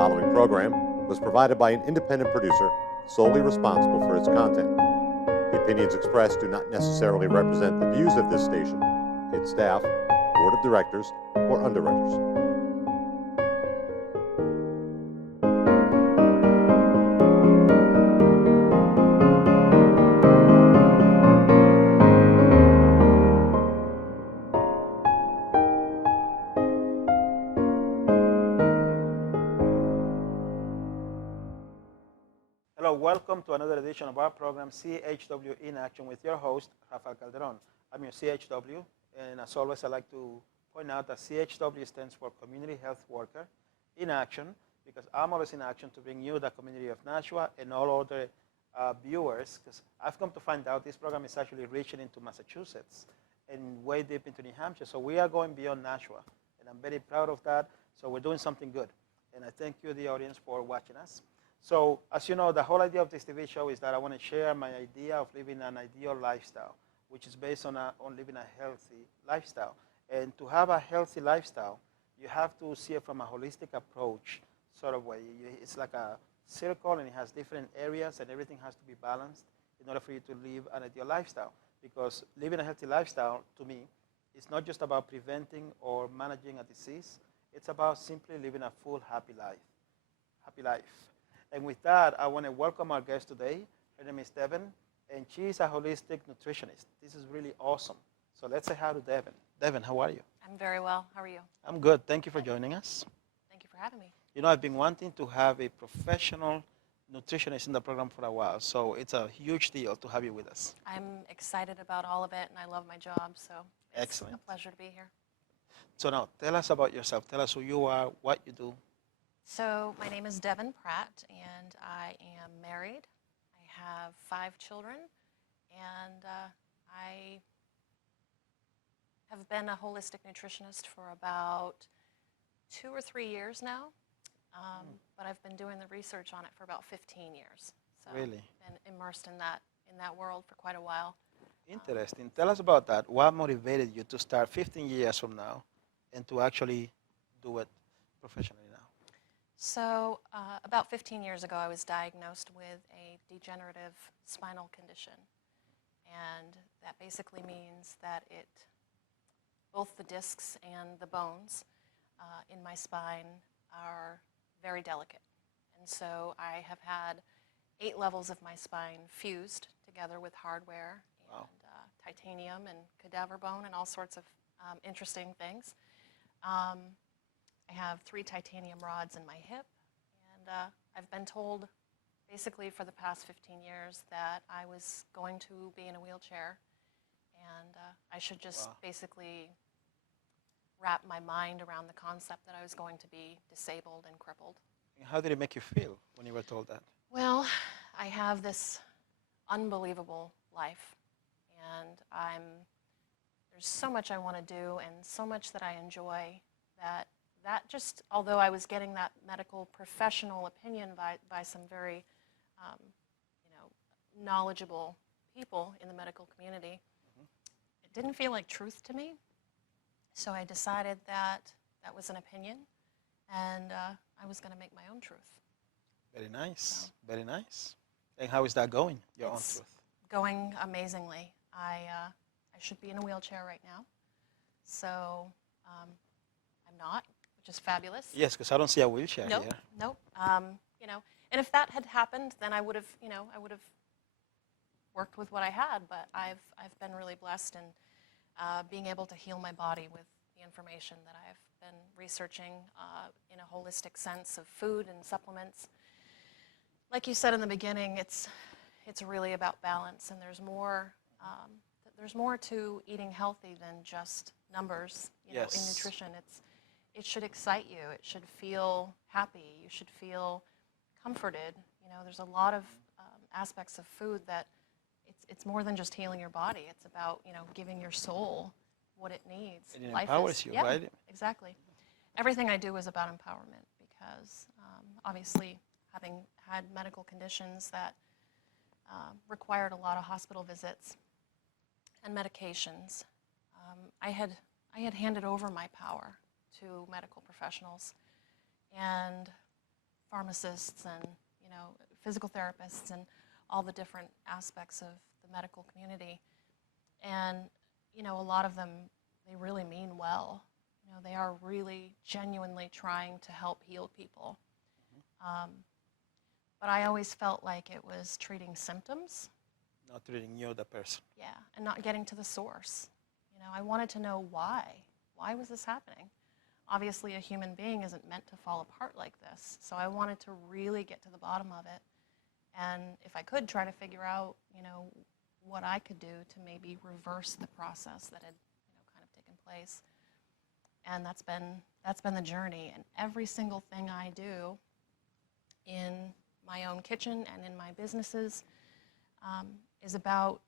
following program was provided by an independent producer solely responsible for its content. The opinions expressed do not necessarily represent the views of this station, its staff, board of directors, or underwriters. Hello, welcome to another edition of our program, CHW in Action, with your host, Rafael Calderon. I'm your CHW, and as always, I'd like to point out that CHW stands for Community Health Worker in Action, because I'm always in action to bring you the community of Nashua and all other viewers, because I've come to find out this program is actually reaching into Massachusetts and way deep into New Hampshire. So we are going beyond Nashua, and I'm very proud of that. So we're doing something good, and I thank you, the audience, for watching us. So, as you know, the whole idea of this TV show is that I want to share my idea of living an ideal lifestyle, which is based on living a healthy lifestyle. And to have a healthy lifestyle, you have to see it from a holistic approach sort of way. It's like a circle, and it has different areas, and everything has to be balanced in order for you to live an ideal lifestyle. Because living a healthy lifestyle, to me, is not just about preventing or managing a disease. It's about simply living a full, happy life. Happy life. And with that, I want to welcome our guest today. Her name is Devon, and she's a holistic nutritionist. This is really awesome. So let's say hi to Devon. Devon, how are you? I'm very well. How are you? I'm good. Thank you for joining us. Thank you for having me. You know, I've been wanting to have a professional nutritionist in the program for a while, so it's a huge deal to have you with us. I'm excited about all of it, and I love my job, so it's Excellent. a pleasure to be here. So now, tell us about yourself. Tell us who you are, what you do. So my name is Devon Pratt, and I am married. I have 5 children, and I have been a holistic nutritionist for about 2 or 3 years now, but I've been doing the research on it for about 15 years. So Really? I've been immersed in that world for quite a while. Interesting. Tell us about that. What motivated you to start 15 years from now and to actually do it professionally now? So about 15 years ago, I was diagnosed with a degenerative spinal condition. And that basically means that both the discs and the bones in my spine are very delicate. And so I have had 8 levels of my spine fused together with hardware and titanium and cadaver bone and all sorts of interesting things. I have 3 titanium rods in my hip, and I've been told basically for the past 15 years that I was going to be in a wheelchair, and I should just basically wrap my mind around the concept that I was going to be disabled and crippled. How did it make you feel when you were told that? Well, I have this unbelievable life, and there's so much I want to do and so much that I enjoy that just, although I was getting that medical professional opinion by some very, knowledgeable people in the medical community, it didn't feel like truth to me. So I decided that was an opinion, and I was going to make my own truth. Very nice. So, very nice. And how is that going, your own truth? Going amazingly. I should be in a wheelchair right now. So I'm not, which is fabulous. Yes, because I don't see a wheelchair here. Nope. And if that had happened, then I would have worked with what I had. But I've been really blessed in being able to heal my body with the information that I've been researching in a holistic sense of food and supplements. Like you said in the beginning, it's really about balance, and there's more to eating healthy than just numbers. In nutrition, it should excite you. It should feel happy. You should feel comforted. There's a lot of aspects of food that it's more than just healing your body. It's about giving your soul what it needs. And it empowers you, right? Exactly. Everything I do is about empowerment because obviously having had medical conditions that required a lot of hospital visits and medications, I had handed over my power to medical professionals, and pharmacists and, physical therapists and all the different aspects of the medical community. And, a lot of them, they really mean well. They are really genuinely trying to help heal people. But I always felt like it was treating symptoms. Not treating you, the person. Yeah, and not getting to the source. I wanted to know why. Why was this happening? Obviously, a human being isn't meant to fall apart like this. So I wanted to really get to the bottom of it. And if I could, try to figure out, what I could do to maybe reverse the process that had, kind of taken place. And that's been the journey. And every single thing I do in my own kitchen and in my businesses is about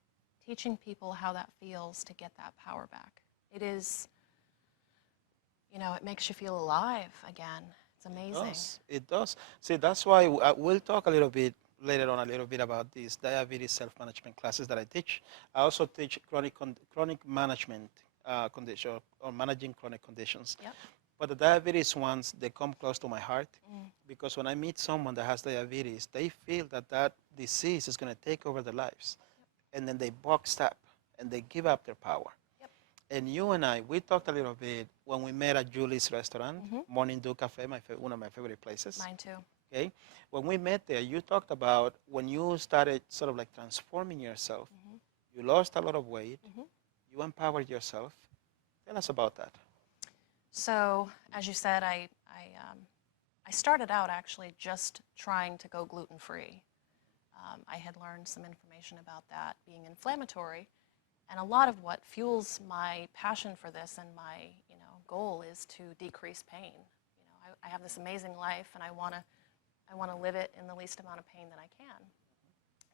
teaching people how that feels to get that power back. It is, it makes you feel alive again. It's amazing. It does. See, that's why we'll talk a little bit later on about these diabetes self-management classes that I teach. I also teach chronic management condition or managing chronic conditions. Yep. But the diabetes ones, they come close to my heart because when I meet someone that has diabetes, they feel that disease is going to take over their lives. And then they backstep and they give up their power. Yep. And you and I, we talked a little bit when we met at Julie's restaurant, Morning Dew Cafe, one of my favorite places. Mine too. Okay. When we met there, you talked about when you started sort of like transforming yourself, you lost a lot of weight, you empowered yourself. Tell us about that. So, as you said, I started out actually just trying to go gluten-free. I had learned some information about that being inflammatory, and a lot of what fuels my passion for this and my goal is to decrease pain. I have this amazing life, and I want to live it in the least amount of pain that I can.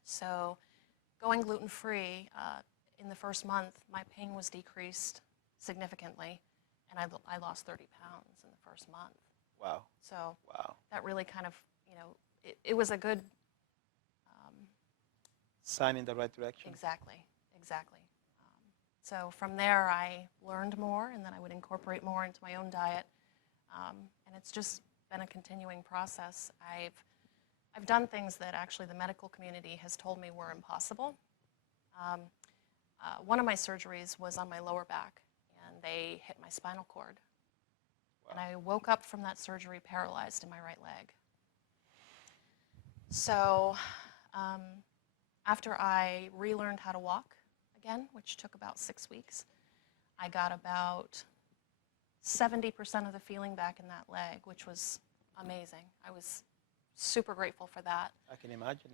So, going gluten-free, in the first month, my pain was decreased significantly, and I lost 30 pounds in the first month. Wow. So wow. That really kind of, it was a good sign in the right direction. Exactly. So from there, I learned more, and then I would incorporate more into my own diet, and it's just been a continuing process. I've done things that actually the medical community has told me were impossible. One of my surgeries was on my lower back, and they hit my spinal cord. Wow. And I woke up from that surgery paralyzed in my right leg. So after I relearned how to walk again, which took about 6 weeks, I got about 70% of the feeling back in that leg, which was amazing. I was super grateful for that. I can imagine.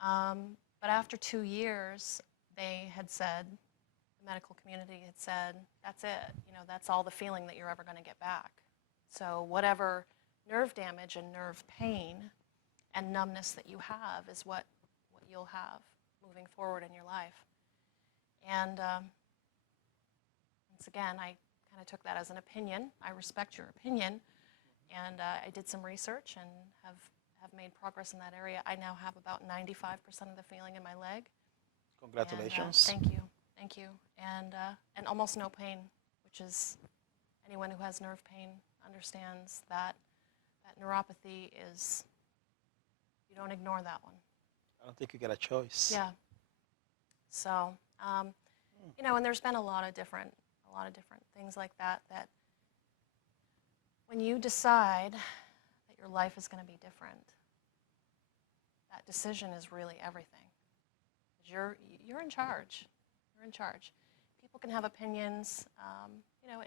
But after 2 years, they had said, the medical community had said, that's it. That's all the feeling that you're ever going to get back. So whatever nerve damage and nerve pain and numbness that you have is what you'll have moving forward in your life. And once again, I kind of took that as an opinion. I respect your opinion. And I did some research and have made progress in that area. I now have about 95% of the feeling in my leg. Congratulations. And, thank you. And almost no pain, which is, anyone who has nerve pain understands that neuropathy is, you don't ignore that one. I don't think you get a choice. Yeah. So, and there's been a lot of different things like that when you decide that your life is going to be different, that decision is really everything. You're in charge. You're in charge. People can have opinions,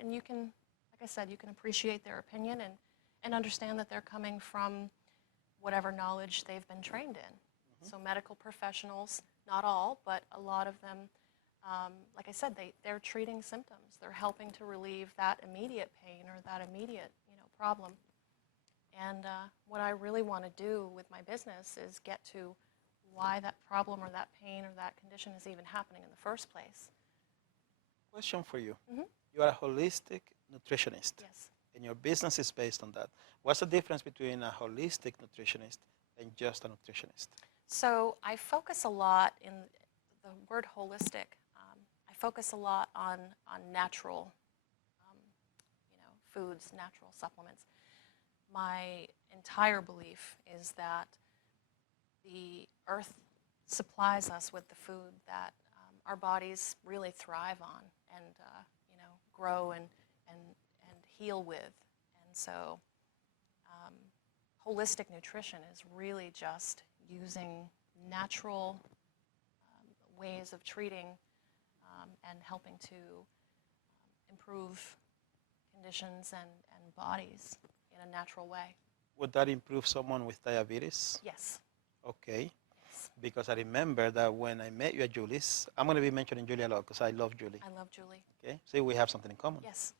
and you can, like I said, you can appreciate their opinion and understand that they're coming from whatever knowledge they've been trained in. So medical professionals, not all, but a lot of them, like I said, they're treating symptoms. They're helping to relieve that immediate pain or that immediate, problem. And what I really want to do with my business is get to why that problem or that pain or that condition is even happening in the first place. Question for you. You are a holistic nutritionist. Yes. And your business is based on that. What's the difference between a holistic nutritionist and just a nutritionist? So I focus a lot in the word holistic. I focus a lot on natural, foods, natural supplements. my entire belief is that the earth supplies us with the food that our bodies really thrive on and grow and heal with. And so holistic nutrition is really just using natural ways of treating and helping to improve conditions and bodies in a natural way. Would that improve someone with diabetes? Yes. Okay. Yes. Because I remember that when I met you at Julie's, I'm going to be mentioning Julie a lot because I love Julie. I love Julie. Okay. See, we have something in common. Yes.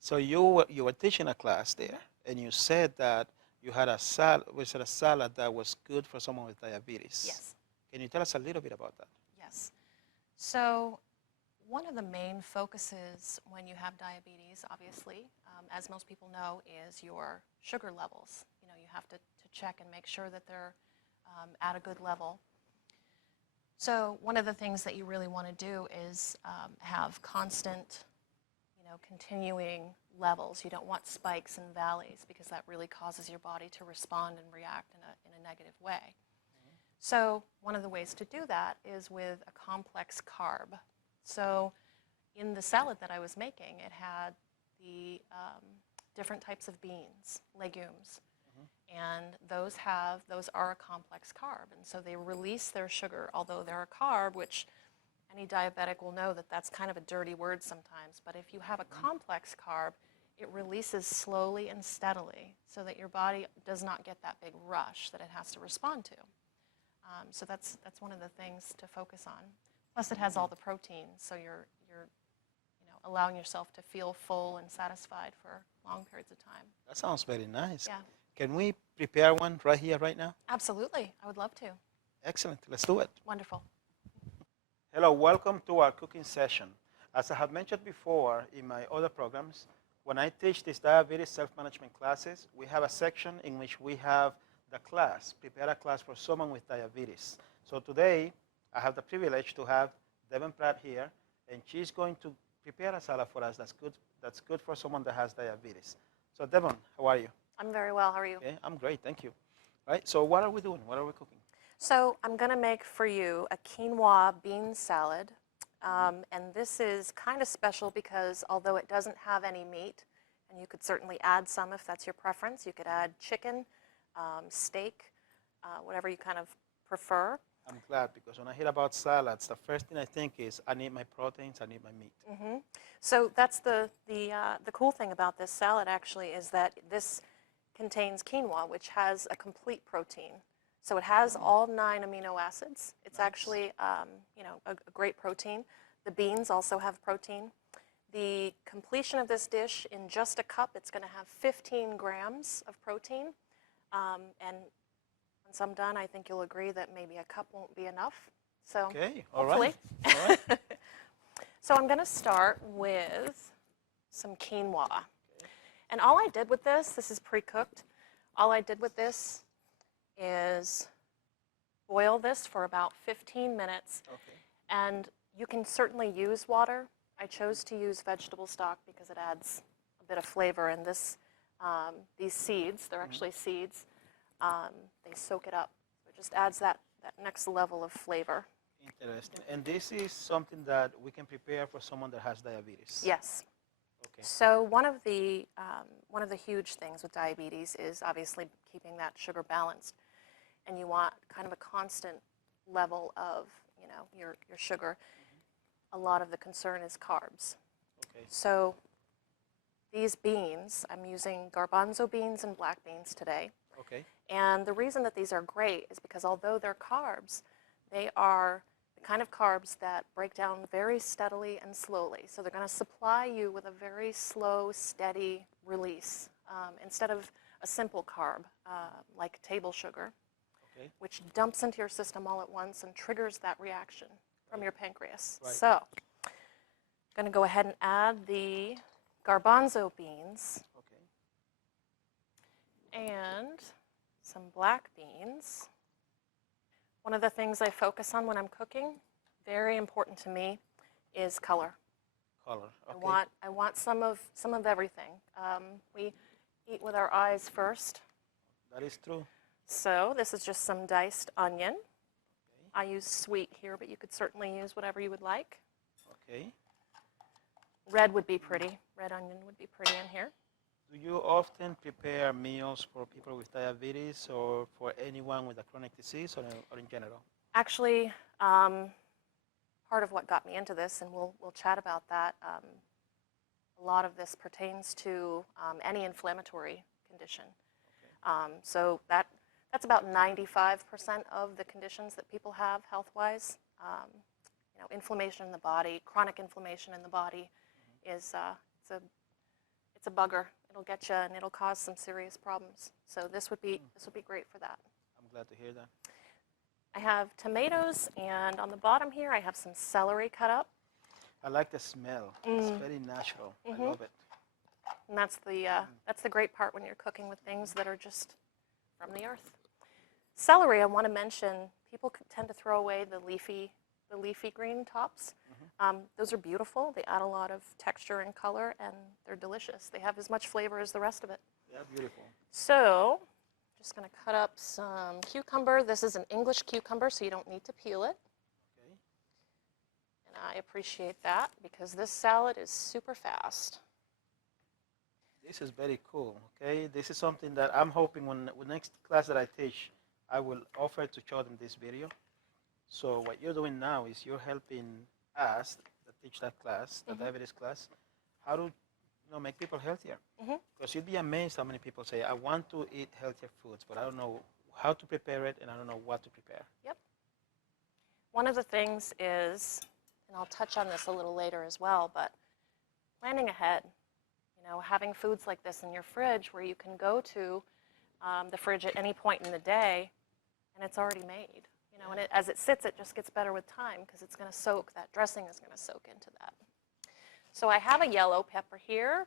So you were teaching a class there, and you said that you had a salad that was good for someone with diabetes. Yes. Can you tell us a little bit about that? Yes. So one of the main focuses when you have diabetes, obviously, as most people know, is your sugar levels. You know, you have to check and make sure that they're at a good level. So one of the things that you really want to do is have constant, continuing levels. You don't want spikes and valleys because that really causes your body to respond and react in a negative way. Mm-hmm. So one of the ways to do that is with a complex carb. So in the salad that I was making, it had the different types of beans, legumes, and those are a complex carb, and so they release their sugar, although they're a carb, which any diabetic will know that that's kind of a dirty word sometimes, but if you have a complex carb, it releases slowly and steadily so that your body does not get that big rush that it has to respond to. So that's one of the things to focus on. Plus it has all the proteins, so you're allowing yourself to feel full and satisfied for long periods of time. That sounds very nice. Yeah. Can we prepare one right here, right now? Absolutely. I would love to. Excellent. Let's do it. Wonderful. Hello. Welcome to our cooking session. As I have mentioned before in my other programs, when I teach these diabetes self-management classes, we have a section in which we have the class, prepare a class for someone with diabetes. So today, I have the privilege to have Devon Pratt here, and she's going to prepare a salad for us that's good for someone that has diabetes. So Devon, how are you? I'm very well. How are you? Okay, I'm great, thank you. Right, so what are we doing? What are we cooking? So I'm going to make for you a quinoa bean salad. And this is kind of special because although it doesn't have any meat, and you could certainly add some if that's your preference, you could add chicken, steak, whatever you kind of prefer. I'm glad because when I hear about salads, the first thing I think is I need my proteins, I need my meat. Mm-hmm. So that's the cool thing about this salad actually is that this contains quinoa, which has a complete protein. So it has all 9 amino acids. It's Nice. actually a great protein. The beans also have protein. The completion of this dish in just a cup, it's going to have 15 grams of protein. And once I'm done, I think you'll agree that maybe a cup won't be enough. So Okay, all hopefully. right. All right. So I'm going to start with some quinoa. And all I did with this is pre-cooked. All I did with this is boil this for about 15 minutes. Okay. And you can certainly use water. I chose to use vegetable stock because it adds a bit of flavor. And these seeds, they're actually seeds, they soak it up. So it just adds that next level of flavor. Interesting. And this is something that we can prepare for someone that has diabetes. Yes. Okay. So one of the huge things with diabetes is obviously keeping that sugar balanced, and you want kind of a constant level of your sugar. A lot of the concern is carbs. Okay. So these beans, I'm using garbanzo beans and black beans today. Okay. And the reason that these are great is because although they're carbs, they are the kind of carbs that break down very steadily and slowly. So they're going to supply you with a very slow, steady release instead of a simple carb like table sugar, Okay. which dumps into your system all at once and triggers that reaction from your pancreas. Right. So I'm going to go ahead and add the garbanzo beans Okay. and some black beans. One of the things I focus on when I'm cooking, very important to me, is color. Color. Okay. I want some of everything. eat with our eyes first. That is true. So this is just some diced onion. Okay. I use sweet here, but you could certainly use whatever you would like. Okay. Red would be pretty. Red onion would be pretty in here. Do you often prepare meals for people with diabetes or for anyone with a chronic disease or in general? Actually, part of what got me into this, and we'll chat about that, a lot of this pertains to any inflammatory condition. Okay. So that's about 95% of the conditions that people have health-wise. Inflammation in the body, chronic inflammation in the body is it's a bugger. It'll get you and it'll cause some serious problems. So this would be great for that. I'm glad to hear that. I have tomatoes, and on the bottom here I have some celery cut up. I like the smell. It's very natural. I love it. And that's the great part when you're cooking with things that are just from the earth. Celery, I want to mention, people tend to throw away the leafy green tops. Those are beautiful. They add a lot of texture and color, and they're delicious. They have as much flavor as the rest of it. Yeah, beautiful. So, just going to cut up some cucumber. This is an English cucumber, so you don't need to peel it. Okay. And I appreciate that because this salad is super fast. This is very cool. Okay, this is something that I'm hoping when next class that I teach, I will offer to show them this video. So what you're doing now is you're helping us that teach that class, the diabetes class, how to make people healthier. Because you'd be amazed how many people say, I want to eat healthier foods, but I don't know how to prepare it and I don't know what to prepare. Yep. One of the things is, and I'll touch on this a little later as well, but planning ahead. Having foods like this in your fridge where you can go to the fridge at any point in the day and it's already made. And as it sits, it just gets better with time because it's going to soak, that dressing is going to soak into that. So I have a yellow pepper here.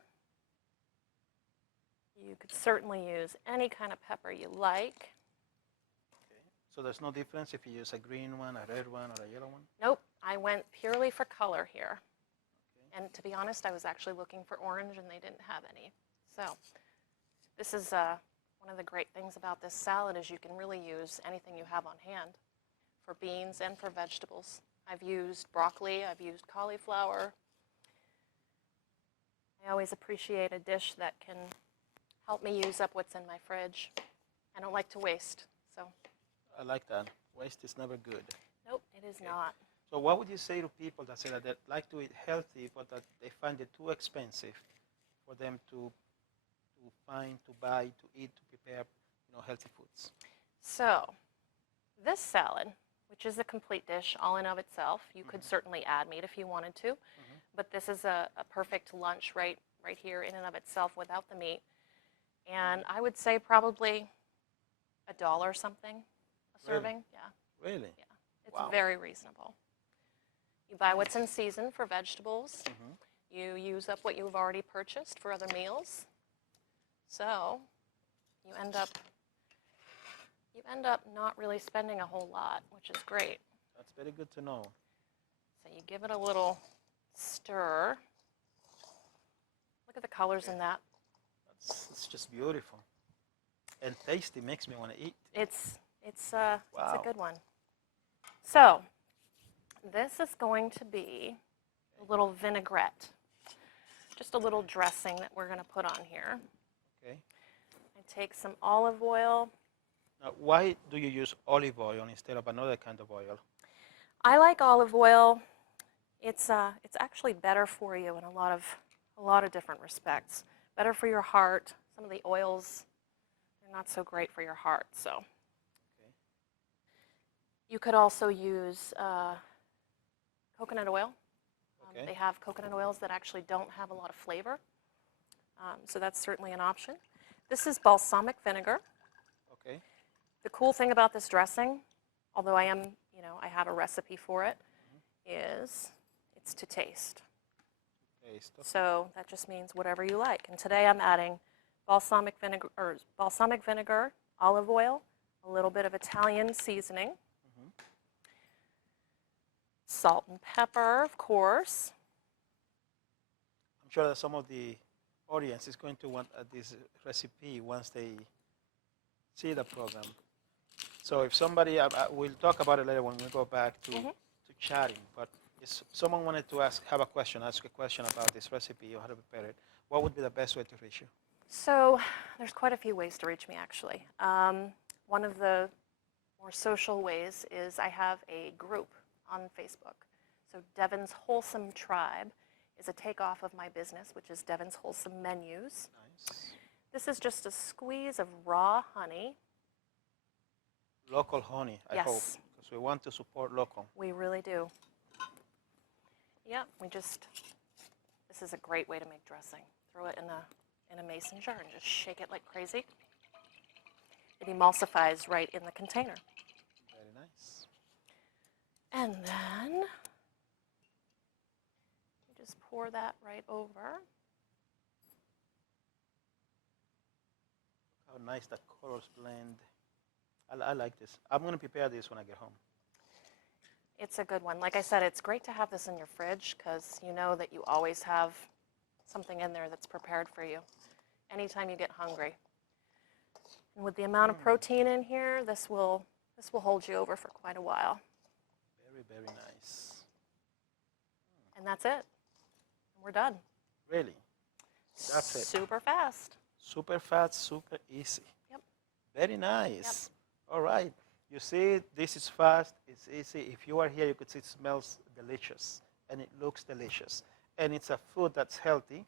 You could certainly use any kind of pepper you like. Okay. So there's no difference if you use a green one, a red one, or a yellow one? Nope, I went purely for color here. Okay. And to be honest, I was actually looking for orange and they didn't have any. So this is one of the great things about this salad is you can really use anything you have on hand. For beans and for vegetables. I've used broccoli, I've used cauliflower. I always appreciate a dish that can help me use up what's in my fridge. I don't like to waste, so. I like that. Waste is never good. Nope, it is not. So what would you say to people that say that they like to eat healthy, but that they find it too expensive for them to find, to buy, to eat, to prepare, healthy foods? So, this salad, which is a complete dish all in of itself. You could certainly add meat if you wanted to, but this is a perfect lunch right here in and of itself without the meat. And I would say probably $1 something a serving. Yeah. Really? Yeah. It's very reasonable. You buy what's in season for vegetables. You use up what you've already purchased for other meals. So you end up not really spending a whole lot, which is great. That's very good to know. So you give it a little stir. Look at the colors in that. It's just beautiful. And tasty, makes me want to eat. It's a good one. So this is going to be a little vinaigrette. Just a little dressing that we're going to put on here. Okay. I take some olive oil. Now, why do you use olive oil instead of another kind of oil? I like olive oil. It's actually better for you in a lot of different respects. Better for your heart. Some of the oils are not so great for your heart. So Okay. you could also use coconut oil. Okay. They have coconut oils that actually don't have a lot of flavor. So that's certainly an option. This is balsamic vinegar. Okay. The cool thing about this dressing, although I have a recipe for it, is it's to taste. Taste. Okay. So that just means whatever you like. And today I'm adding balsamic vinegar, olive oil, a little bit of Italian seasoning, salt and pepper, of course. I'm sure that some of the audience is going to want this recipe once they see the program. So if somebody, we'll talk about it later when we go back to chatting, but if someone wanted to ask a question about this recipe or how to prepare it, what would be the best way to reach you? So there's quite a few ways to reach me, actually. One of the more social ways is I have a group on Facebook. So Devon's Wholesome Tribe is a takeoff of my business, which is Devon's Wholesome Menus. Nice. This is just a squeeze of raw honey. Local honey, I hope, Yes. because we want to support local. We really do. Yep, this is a great way to make dressing. Throw it in a mason jar and just shake it like crazy. It emulsifies right in the container. Very nice. And then you just pour that right over. How nice the colors blend. I like this. I'm going to prepare this when I get home. It's a good one. Like I said, it's great to have this in your fridge because you know that you always have something in there that's prepared for you anytime you get hungry. And with the amount of protein in here, this will hold you over for quite a while. Very, very nice. And that's it. We're done. Really? That's it. Super fast. Super fast, super easy. Yep. Very nice. All right. You see, this is fast, it's easy. If you are here, you could see it smells delicious and it looks delicious. And it's a food that's healthy,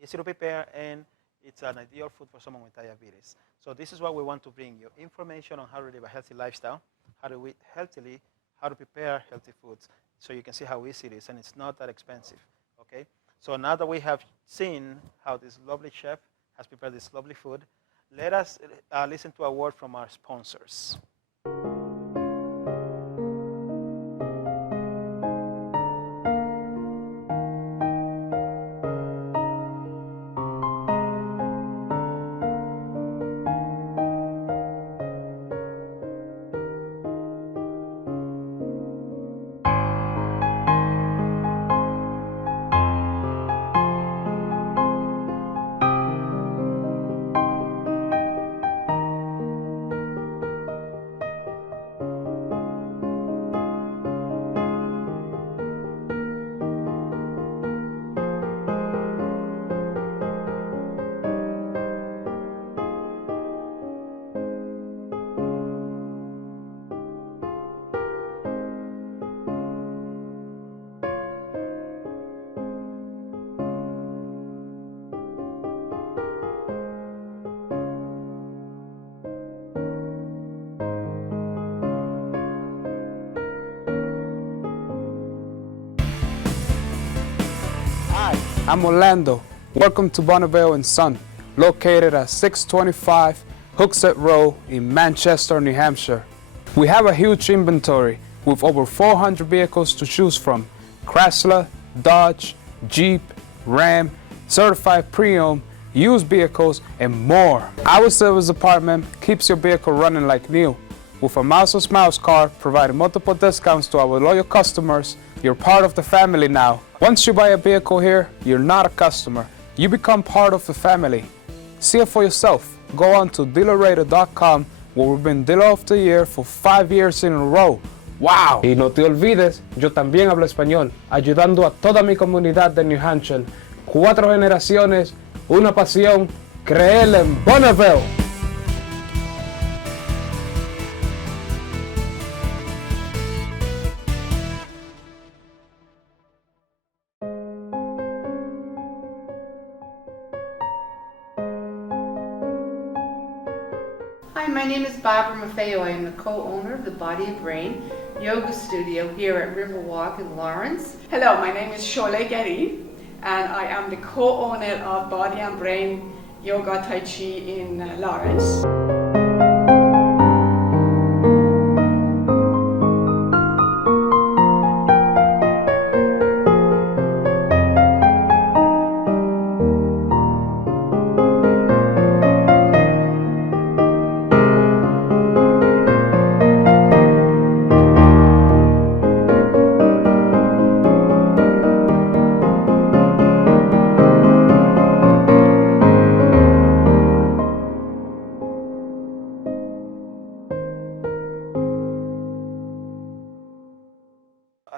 easy to prepare, and it's an ideal food for someone with diabetes. So this is what we want to bring you, information on how to live a healthy lifestyle, how to eat healthily, how to prepare healthy foods, so you can see how easy it is, and it's not that expensive, okay? So now that we have seen how this lovely chef has prepared this lovely food, let us listen to a word from our sponsors. I'm Orlando. Welcome to Bonneville & Son, located at 625 Hooksett Road in Manchester, New Hampshire. We have a huge inventory with over 400 vehicles to choose from: Chrysler, Dodge, Jeep, Ram, certified pre-owned, used vehicles, and more. Our service department keeps your vehicle running like new. With a Miles of Smiles card providing multiple discounts to our loyal customers, you're part of the family now. Once you buy a vehicle here, you're not a customer. You become part of the family. See it for yourself. Go on to dealerrater.com, where we've been Dealer of the Year for 5 years in a row. ¡Wow! Y no te olvides, yo también hablo español, ayudando a toda mi comunidad de New Hampshire. 4 generaciones, una pasión, creer en Bonneville. Hi, my name is Barbara Maffeo. I am the co-owner of the Body and Brain Yoga Studio here at Riverwalk in Lawrence. Hello, my name is Sholé Getty, and I am the co-owner of Body and Brain Yoga Tai Chi in Lawrence.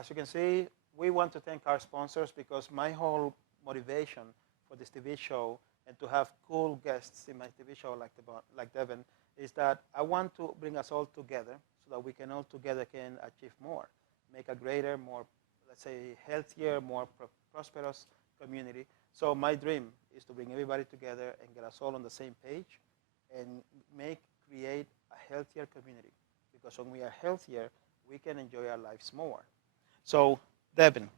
as you can see, we want to thank our sponsors because my whole motivation for this TV show and to have cool guests in my TV show like Devon is that I want to bring us all together so that we can all together can achieve more, make a greater, more, let's say, healthier, more prosperous community. So my dream is to bring everybody together and get us all on the same page and create a healthier community. Because when we are healthier, we can enjoy our lives more. So, Devon,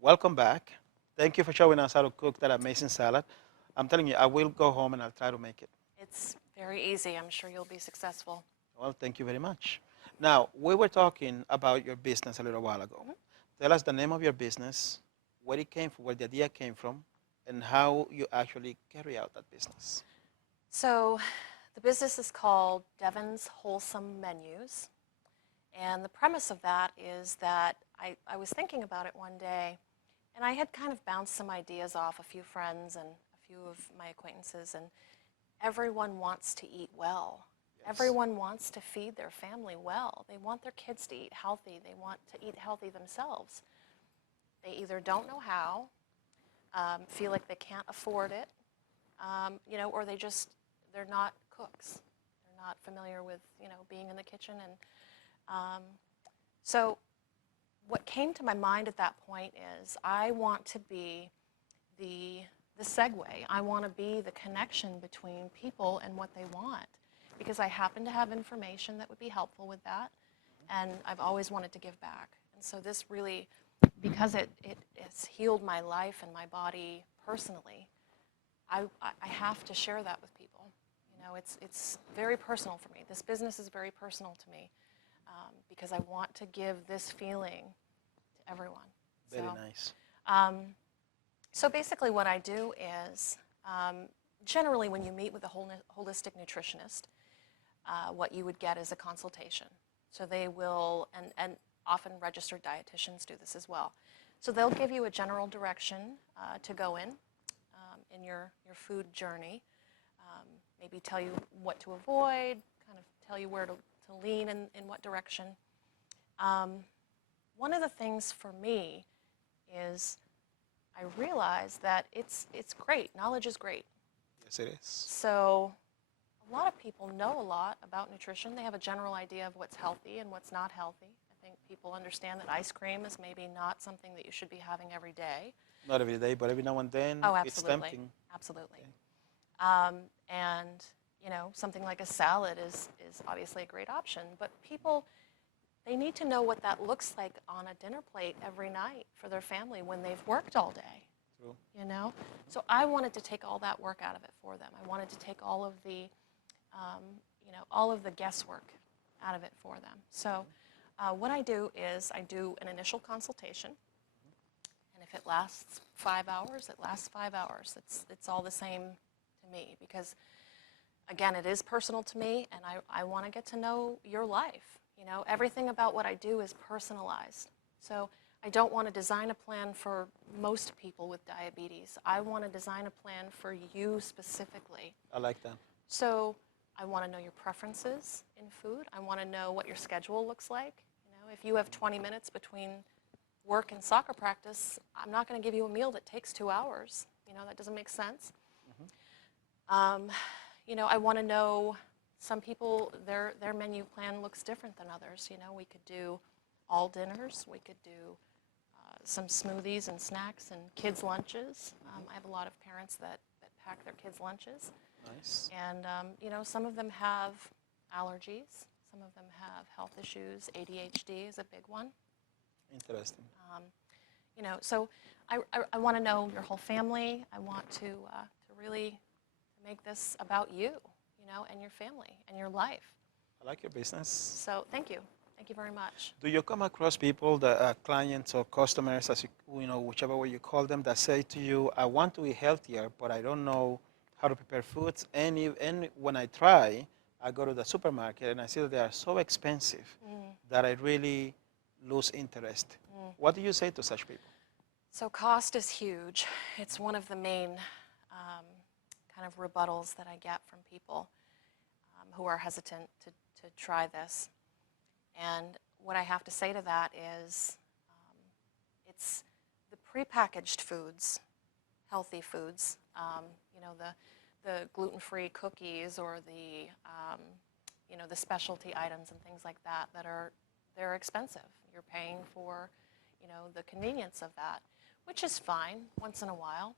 welcome back. Thank you for showing us how to cook that amazing salad. I'm telling you, I will go home and I'll try to make it. It's very easy. I'm sure you'll be successful. Well, thank you very much. Now, we were talking about your business a little while ago. Tell us the name of your business, where it came from, where the idea came from, and how you actually carry out that business. So the business is called Devon's Wholesome Menus. And the premise of that is that I was thinking about it one day, and I had kind of bounced some ideas off a few friends and a few of my acquaintances, and everyone wants to eat well. Yes. Everyone wants to feed their family well. They want their kids to eat healthy. They want to eat healthy themselves. They either don't know how, feel like they can't afford it, or they're not cooks. They're not familiar with, being in the kitchen. And so what came to my mind at that point is I want to be the segue. I want to be the connection between people and what they want, because I happen to have information that would be helpful with that, and I've always wanted to give back. And so this really, because it's healed my life and my body personally, I have to share that with people. It's very personal for me. This business is very personal to me, because I want to give this feeling to everyone. Very nice. So basically what I do is, generally when you meet with a holistic nutritionist, what you would get is a consultation. So they will, and often registered dietitians do this as well. So they'll give you a general direction to go in your food journey, maybe tell you what to avoid, kind of tell you where to lean in what direction. One of the things for me is I realize that it's great. Knowledge is great. Yes, it is. So a lot of people know a lot about nutrition. They have a general idea of what's healthy and what's not healthy. I think people understand that ice cream is maybe not something that you should be having every day. Not every day, but every now and then. Oh, absolutely. It's tempting. Absolutely. Okay. And something like a salad is obviously a great option, but people, they need to know what that looks like on a dinner plate every night for their family when they've worked all day. True. So I wanted to take all that work out of it for them. I wanted to take all of the, all of the guesswork out of it for them. So what I do is I do an initial consultation, and if it lasts 5 hours, it lasts 5 hours. It's all the same to me because, again, it is personal to me, and I want to get to know your life. Everything about what I do is personalized. So I don't want to design a plan for most people with diabetes. I want to design a plan for you specifically. I like that. So I want to know your preferences in food. I want to know what your schedule looks like. If you have 20 minutes between work and soccer practice, I'm not going to give you a meal that takes 2 hours. That doesn't make sense. I want to know, some people, their menu plan looks different than others. We could do all dinners. We could do some smoothies and snacks and kids' lunches. I have a lot of parents that pack their kids' lunches. Nice. And, some of them have allergies. Some of them have health issues. ADHD is a big one. Interesting. So I want to know your whole family. I want to really make this about you, and your family and your life. I like your business. So thank you. Thank you very much. Do you come across people, the clients or customers, as whichever way you call them, that say to you, I want to eat healthier, but I don't know how to prepare foods, and when I try, I go to the supermarket and I see that they are so expensive that I really lose interest. What do you say to such people? So cost is huge. It's one of the main kind of rebuttals that I get from people who are hesitant to try this. And what I have to say to that is it's the prepackaged foods, healthy foods, you know, the gluten-free cookies or the, you know, the specialty items and things like that they're expensive. You're paying for, you know, the convenience of that, which is fine once in a while.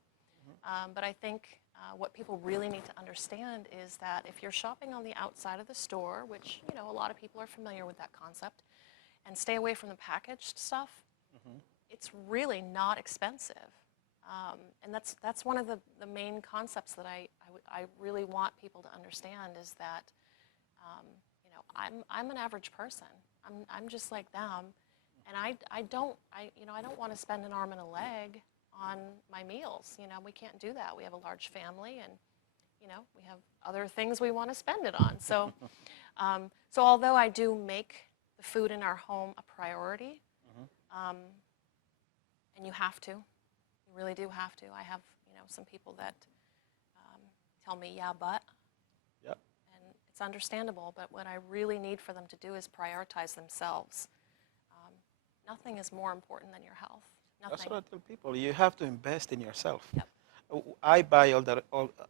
But I think what people really need to understand is that if you're shopping on the outside of the store, which, you know, a lot of people are familiar with that concept, and stay away from the packaged stuff, it's really not expensive. And that's one of the main concepts that I really want people to understand is that, you know, I'm an average person. I'm just like them, and I don't want to spend an arm and a leg on my meals. You know, we can't do that. We have a large family, and you know, we have other things we want to spend it on. So, so although I do make the food in our home a priority, and you have to, you really do have to. I have, you know, some people that tell me, yeah, but. Yep. And it's understandable, but what I really need for them to do is prioritize themselves. Nothing is more important than your health. Nothing. That's what I tell people. You have to invest in yourself. Yep. I buy all the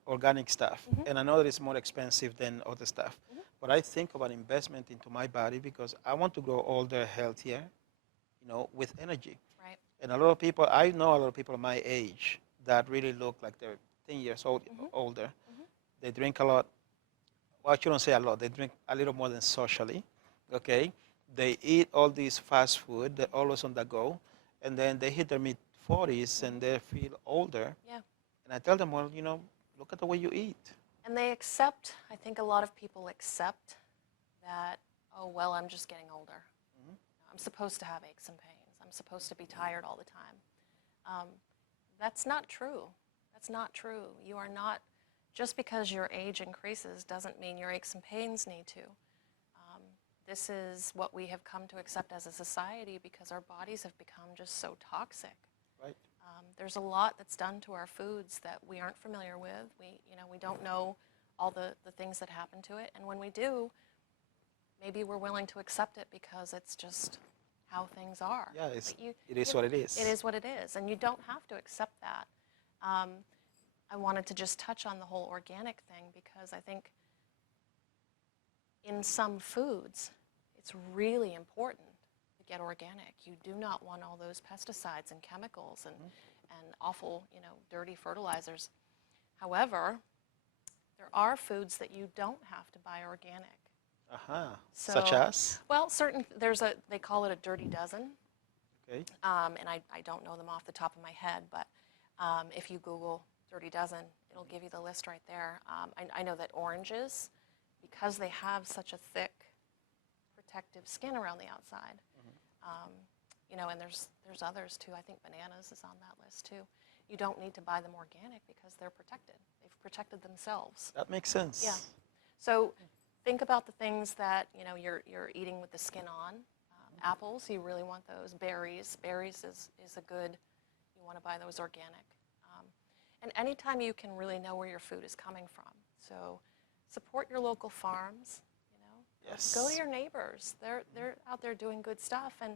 organic stuff, and I know that it's more expensive than other stuff. But I think about investment into my body because I want to grow older, healthier, you know, with energy. Right. And a lot of people, I know a lot of people my age that really look like they're 10 years old, older. They drink a lot. Well, I shouldn't say a lot. They drink a little more than socially, okay? They eat all this fast food. They're always on the go. And then they hit their mid-40s and they feel older. Yeah. And I tell them, well, you know, look at the way you eat. And they accept, I think a lot of people accept that, oh, well, I'm just getting older. I'm supposed to have aches and pains. I'm supposed to be tired all the time. That's not true. That's not true. You are not, just because your age increases doesn't mean your aches and pains need to. This is what we have come to accept as a society because our bodies have become just so toxic. Right. There's a lot that's done to our foods that we aren't familiar with. We don't know all the things that happen to it. And when we do, maybe we're willing to accept it because it's just how things are. Yeah, it is what it is. It is what it is. And you don't have to accept that. I wanted to just touch on the whole organic thing because I think in some foods, it's really important to get organic. You do not want all those pesticides and chemicals and awful, you know, dirty fertilizers. However, there are foods that you don't have to buy organic. So, such as? Well, they call it a dirty dozen. Okay. And I don't know them off the top of my head, but if you Google dirty dozen, it'll give you the list right there. I know that oranges, because they have such a thick protective skin around the outside, you know, and there's others too. I think bananas is on that list too. You don't need to buy them organic because they're protected. They've protected themselves. That makes sense. Yeah. So think about the things that, you know, you're eating with the skin on. Apples, you really want those. Berries is a good, you want to buy those organic. And anytime you can really know where your food is coming from. So support your local farms, you know. Yes. Go to your neighbors. They're out there doing good stuff. And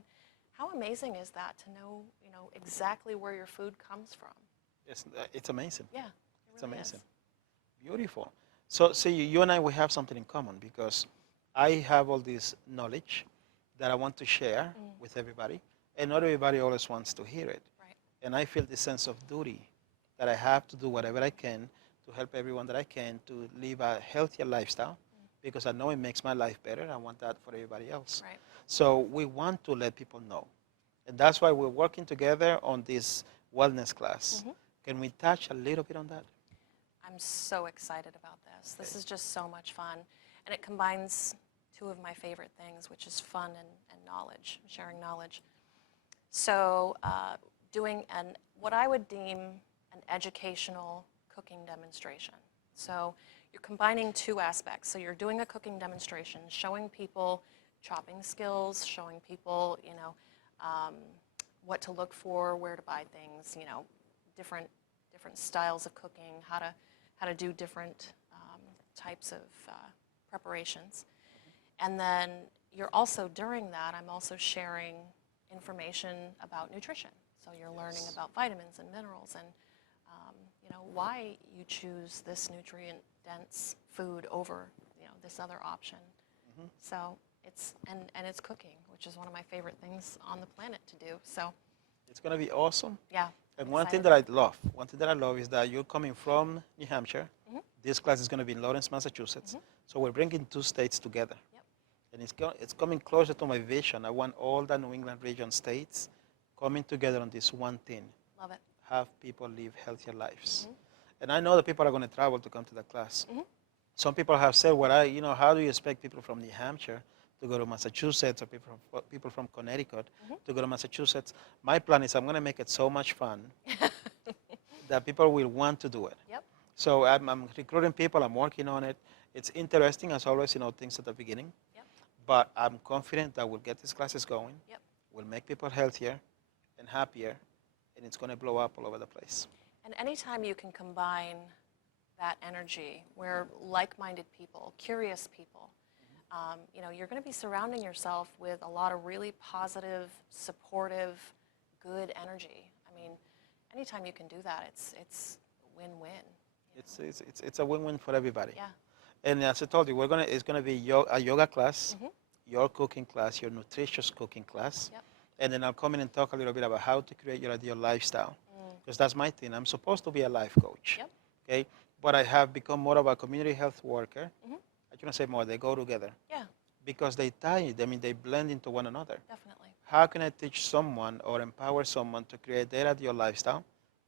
how amazing is that to know, you know, exactly where your food comes from? Yes, it's amazing. Yeah, It's really amazing. is. Beautiful. So see, you and I, we have something in common because I have all this knowledge that I want to share with everybody, and not everybody always wants to hear it. Right. And I feel this sense of duty that I have to do whatever I can to help everyone that I can to live a healthier lifestyle because I know it makes my life better. I want that for everybody else. Right. So we want to let people know. And that's why we're working together on this wellness class. Can we touch a little bit on that? I'm so excited about this. This is just so much fun. And it combines two of my favorite things, which is fun and knowledge, sharing knowledge. So doing what I would deem an educational cooking demonstration. So you're combining two aspects. So you're doing a cooking demonstration, showing people chopping skills, showing people, you know, what to look for, where to buy things, you know, different styles of cooking, how to do different types of preparations. And then you're also, during that, I'm also sharing information about nutrition. So you're learning about vitamins and minerals and why you choose this nutrient-dense food over this other option. So it's cooking, which is one of my favorite things on the planet to do. So It's going to be awesome. yeah. And one thing that I love is that you're coming from New Hampshire. This class is going to be in Lawrence, Massachusetts. So we're bringing two states together. Yep. And it's coming closer to my vision. I want all the New England region states coming together on this one thing. Love it. Have people live healthier lives. And I know that people are going to travel to come to the class. Some people have said, well, how do you expect people from New Hampshire to go to Massachusetts, or people from Connecticut to go to Massachusetts? My plan is I'm going to make it so much fun that people will want to do it. Yep. So I'm recruiting people. I'm working on it. It's interesting, as always, things at the beginning. Yep. But I'm confident that we'll get these classes going. Yep. We'll make people healthier and happier, and it's going to blow up all over the place. And anytime you can combine that energy where like-minded people, curious people, you're going to be surrounding yourself with a lot of really positive, supportive, good energy. I mean, anytime you can do that, it's win-win. It's a win-win for everybody. Yeah. And as I told you, it's going to be a yoga class, your cooking class, your nutritious cooking class. Yep. And then I'll come in and talk a little bit about how to create your ideal lifestyle. Because that's my thing. I'm supposed to be a life coach. Yep. Okay? But I have become more of a community health worker. I shouldn't say more, they go together. Yeah, Because they tie, they blend into one another. definitely. How can I teach someone or empower someone to create their ideal lifestyle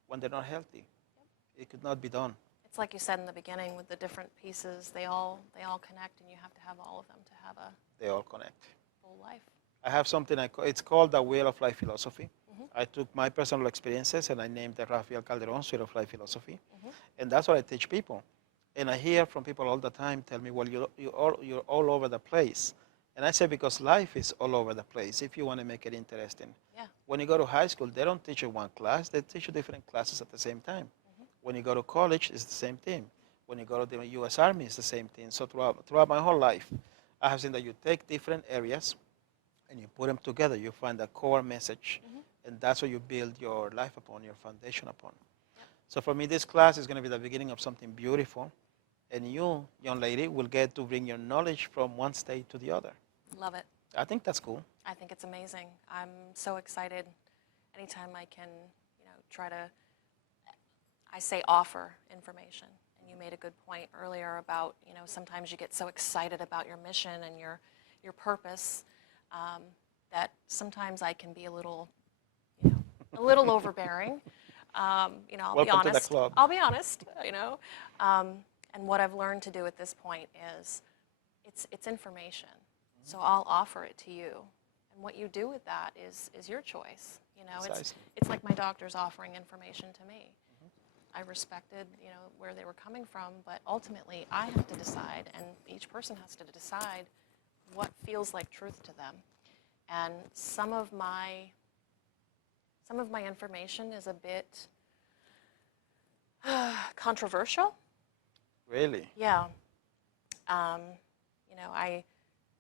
when they're not healthy? It could not be done. It's like you said in the beginning with the different pieces, they all connect, and you have to have all of them to have a They all connect. full life. I have something, it's called the Wheel of Life philosophy. I took my personal experiences and I named the Rafael Calderon Wheel of Life philosophy. And that's what I teach people. And I hear from people all the time tell me, well, you're all over the place. And I say, because life is all over the place if you want to make it interesting. Yeah. When you go to high school, they don't teach you one class, they teach you different classes at the same time. When you go to college, it's the same thing. When you go to the U.S. Army, it's the same thing. So throughout my whole life, I have seen that you take different areas and you put them together, you find a core message, and that's what you build your life upon, your foundation upon. So for me, this class is going to be the beginning of something beautiful, and you, young lady, will get to bring your knowledge from one state to the other. Love it. I think that's cool. I think it's amazing. I'm so excited anytime I can, try to, I say offer information. And you made a good point earlier about, sometimes you get so excited about your mission and your purpose that sometimes I can be a little overbearing. I'll Welcome be honest. to the club. I'll be honest, And what I've learned to do at this point is it's information. So I'll offer it to you. And what you do with that is your choice. It's like my doctor's offering information to me. I respected, where they were coming from, but ultimately I have to decide, and each person has to decide what feels like truth to them. And some of my information is a bit controversial. Really? Yeah.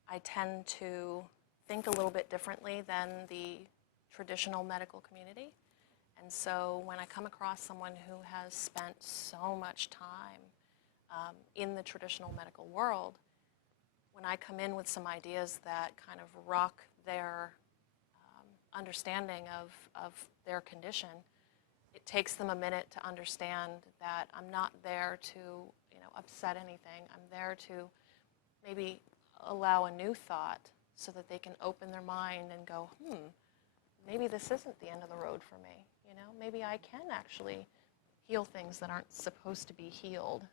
I tend to think a little bit differently than the traditional medical community. And so when I come across someone who has spent so much time in the traditional medical world, when I come in with some ideas that kind of rock their understanding of their condition, it takes them a minute to understand that I'm not there to upset anything. I'm there to maybe allow a new thought so that they can open their mind and go, maybe this isn't the end of the road for me. Maybe I can actually heal things that aren't supposed to be healed,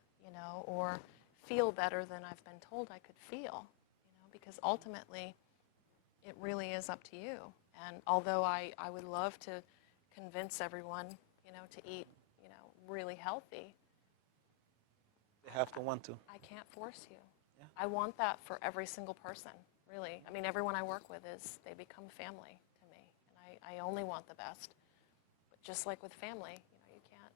or feel better than I've been told I could feel, because ultimately it really is up to you. And although I would love to convince everyone, to eat, really healthy, They have to want to. I can't force you. Yeah. I want that for every single person, really. I mean, everyone I work with they become family to me, and I only want the best. But just like with family, you can't,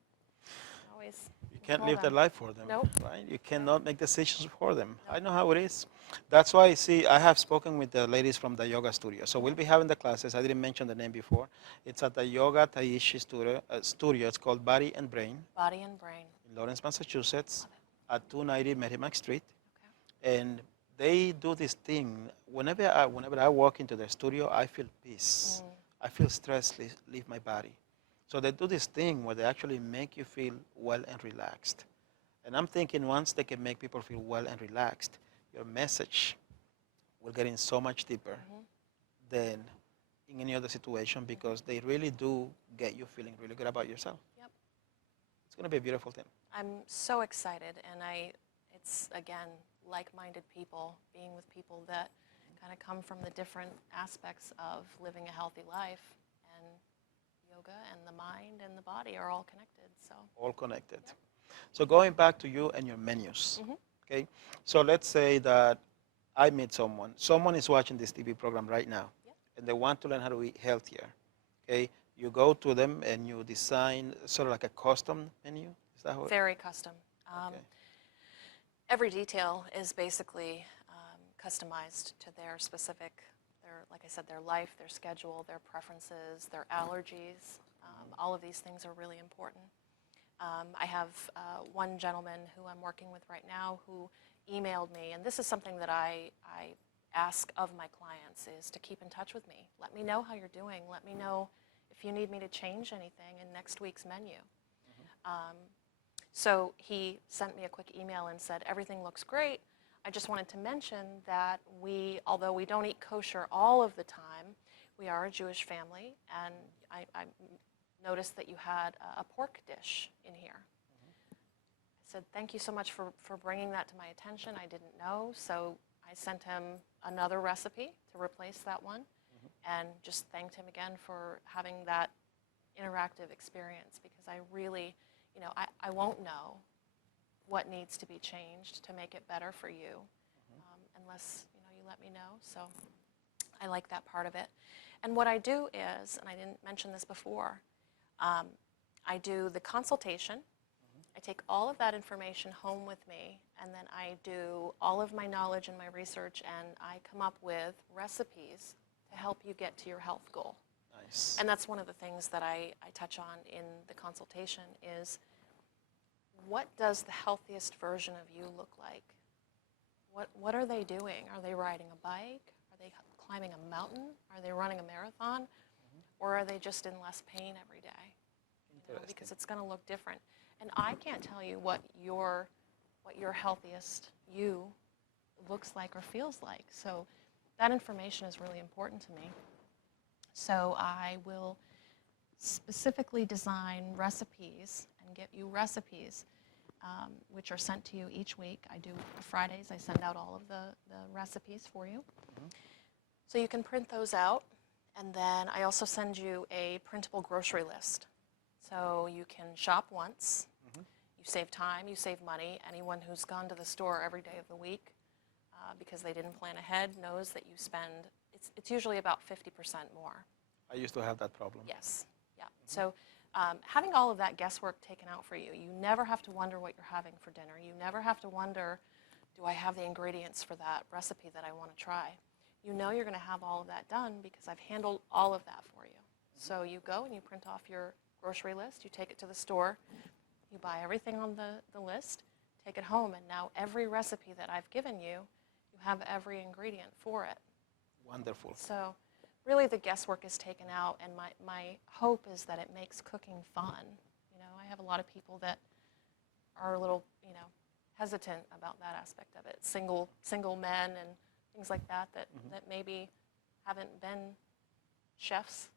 always You can't control live their them. life for them, Nope. right? You cannot make decisions for them. I Nope. know how it is. That's why, see, I have spoken with the ladies from the yoga studio. So we'll be having the classes. I didn't mention the name before. It's at the Yoga Taishi studio. It's called Body and Brain Body and brain. in Lawrence, Massachusetts, Love at 290 Merrimack Street. Okay. And they do this thing. Whenever I walk into their studio, I feel peace. I feel stress leave my body. So they do this thing where they actually make you feel well and relaxed. And I'm thinking once they can make people feel well and relaxed, your message will get in so much deeper than in any other situation, because they really do get you feeling really good about yourself. Yep. It's going to be a beautiful thing. I'm so excited, and it's again like-minded people, being with people that kind of come from the different aspects of living a healthy life, and yoga and the mind and the body are all connected. So All connected. So going back to you and your menus, okay? So let's say that I meet someone. Someone is watching this TV program right now, and they want to learn how to eat healthier, okay? You go to them and you design sort of like a custom menu. Is that how? very custom. Okay. Every detail is basically customized to their specific, like I said, their life, their schedule, their preferences, their allergies. All of these things are really important. I have one gentleman who I'm working with right now who emailed me, and this is something that I ask of my clients, is to keep in touch with me. Let me know how you're doing. Let me know if you need me to change anything in next week's menu. So he sent me a quick email and said, everything looks great. I just wanted to mention that although we don't eat kosher all of the time, we are a Jewish family, and I noticed that you had a pork dish in here. I said, thank you so much for bringing that to my attention. I didn't know, so I sent him another recipe to replace that one, and just thanked him again for having that interactive experience, because I really, I won't know what needs to be changed to make it better for you unless you let me know. So I like that part of it. And what I do is, and I didn't mention this before, I do the consultation. I take all of that information home with me, and then I do all of my knowledge and my research, and I come up with recipes to help you get to your health goal. Nice. And that's one of the things that I touch on in the consultation is, what does the healthiest version of you look like? What are they doing? Are they riding a bike? Are they climbing a mountain? Are they running a marathon? Or are they just in less pain every day? Because it's going to look different. And I can't tell you what your healthiest you looks like or feels like. So that information is really important to me. So I will specifically design recipes and get you recipes which are sent to you each week. I do Fridays, I send out all of the recipes for you. So you can print those out, and then I also send you a printable grocery list. So you can shop once, you save time, you save money. Anyone who's gone to the store every day of the week because they didn't plan ahead knows that you spend, it's usually about 50% more. I used to have that problem. Yes, yeah. So having all of that guesswork taken out for you, you never have to wonder what you're having for dinner. You never have to wonder, do I have the ingredients for that recipe that I want to try? You know you're going to have all of that done because I've handled all of that for you. So you go and you print off your grocery list, you take it to the store, you buy everything on the list, take it home, and now every recipe that I've given you, you have every ingredient for it. Wonderful. So really the guesswork is taken out, and my hope is that it makes cooking fun. I have a lot of people that are a little, hesitant about that aspect of it. Single men and things like that that maybe haven't been chefs.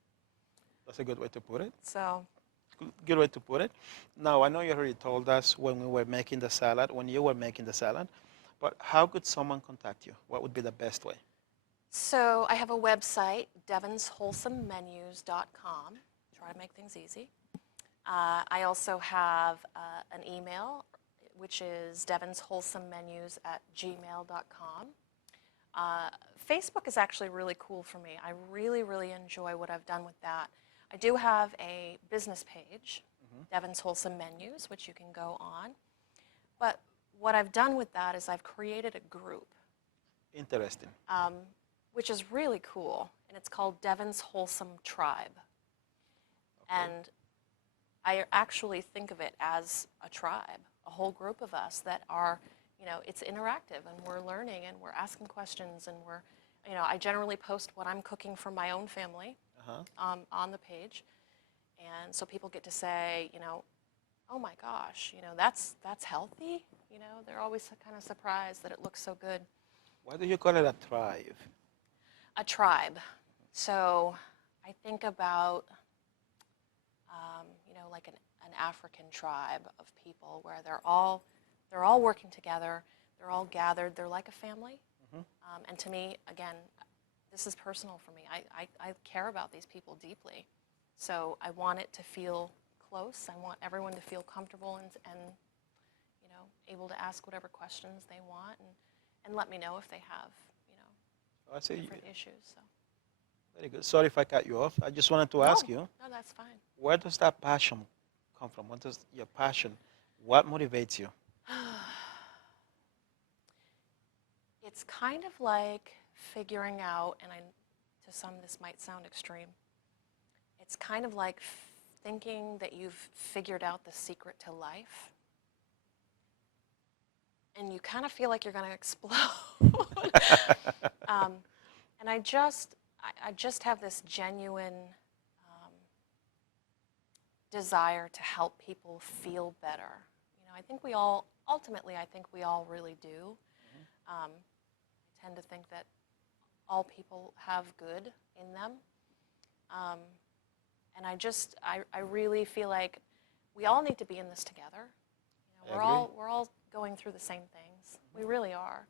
That's a good way to put it. So Good way to put it. Now, I know you already told us when you were making the salad, but how could someone contact you? What would be the best way? So I have a website, devonswholesomemenus.com. Try to make things easy. I also have an email, which is devonswholesomemenus@gmail.com. Facebook is actually really cool for me. I really, really enjoy what I've done with that. I do have a business page, Devon's Wholesome Menus, which you can go on. But what I've done with that is I've created a group, Interesting. which is really cool, and it's called Devon's Wholesome Tribe. Okay. And I actually think of it as a tribe, a whole group of us that are, it's interactive, and we're learning, and we're asking questions, and we're, I generally post what I'm cooking for my own family on the page, and so people get to say, oh my gosh, that's healthy. They're always kind of surprised that it looks so good. Why do you call it a tribe? A tribe. So I think about, like an African tribe of people where they're all working together. They're all gathered. They're like a family. And to me, again, this is personal for me. I care about these people deeply. So I want it to feel close. I want everyone to feel comfortable and able to ask whatever questions they want and let me know if they have, I see. different issues. So. Very good. Sorry if I cut you off. I just wanted to ask you, No, that's fine. where does that passion come from? What does your passion, what motivates you? It's kind of like figuring out, and to some this might sound extreme, it's kind of like thinking that you've figured out the secret to life, and you kind of feel like you're going to explode. And I just have this genuine desire to help people feel better. I think we all, ultimately, I think we all really do. I tend to think that all people have good in them. And I really feel like we all need to be in this together. We're all going through the same things. We really are.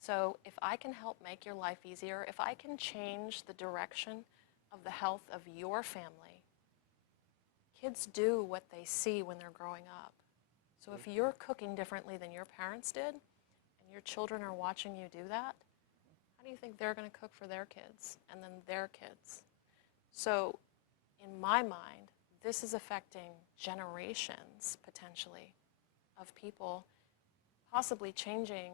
So if I can help make your life easier, if I can change the direction of the health of your family, kids do what they see when they're growing up. So if you're cooking differently than your parents did, and your children are watching you do that, how do you think they're going to cook for their kids and then their kids? So in my mind, this is affecting generations, potentially, of people, possibly changing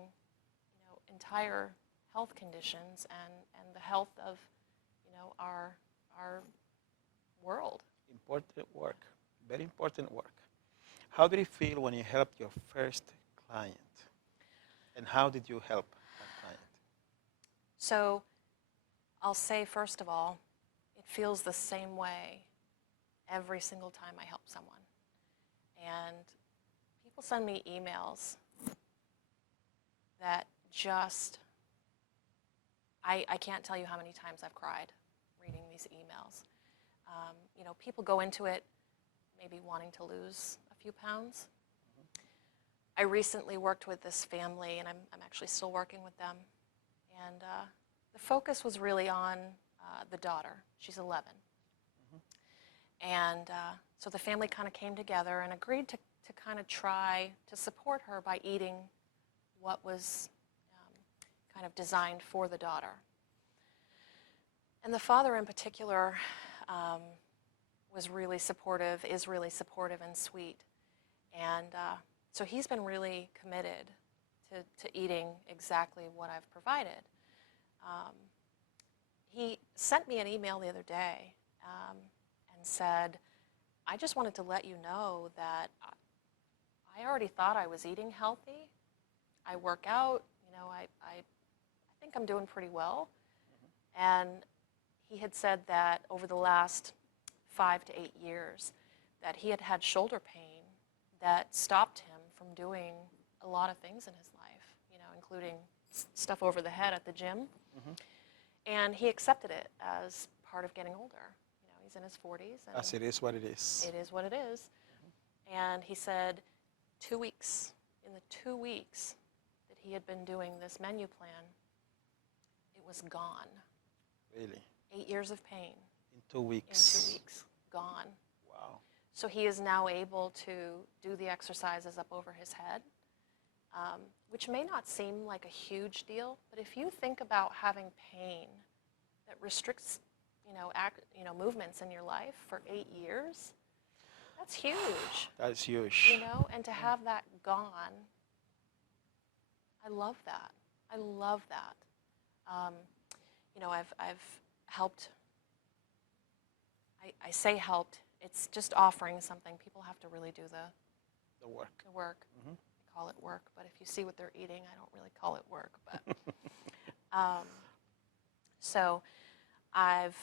entire health conditions and the health of our world. Important work, very important work. How did you feel when you helped your first client? And how did you help that client? So I'll say, first of all, it feels the same way every single time I help someone. And people send me emails that just, I can't tell you how many times I've cried reading these emails. People go into it maybe wanting to lose a few pounds. I recently worked with this family, and I'm actually still working with them. And the focus was really on the daughter. She's 11. And so the family kind of came together and agreed to kind of try to support her by eating what was kind of designed for the daughter. And the father in particular was really supportive, is really supportive and sweet. And so he's been really committed to eating exactly what I've provided. He sent me an email the other day and said, I just wanted to let you know that I already thought I was eating healthy. I work out, I think I'm doing pretty well. And he had said that over the last 5 to 8 years that he had had shoulder pain that stopped him from doing a lot of things in his life, including stuff over the head at the gym. And he accepted it as part of getting older. He's in his 40s. And As it is what it is. it is what it is. And he said 2 weeks, in the 2 weeks that he had been doing this menu plan, it was gone. Really? 8 years of pain. In 2 weeks. In 2 weeks, gone. Wow. So he is now able to do the exercises up over his head, which may not seem like a huge deal, but if you think about having pain that restricts, movements in your life for 8 years, That's huge. That's huge. You know, and to have that gone, I love that. I love that. You know, I've helped. I say helped. It's just offering something. People have to really do The work. the work. Mhm. I call it work, but if you see what they're eating, I don't really call it work. But so I've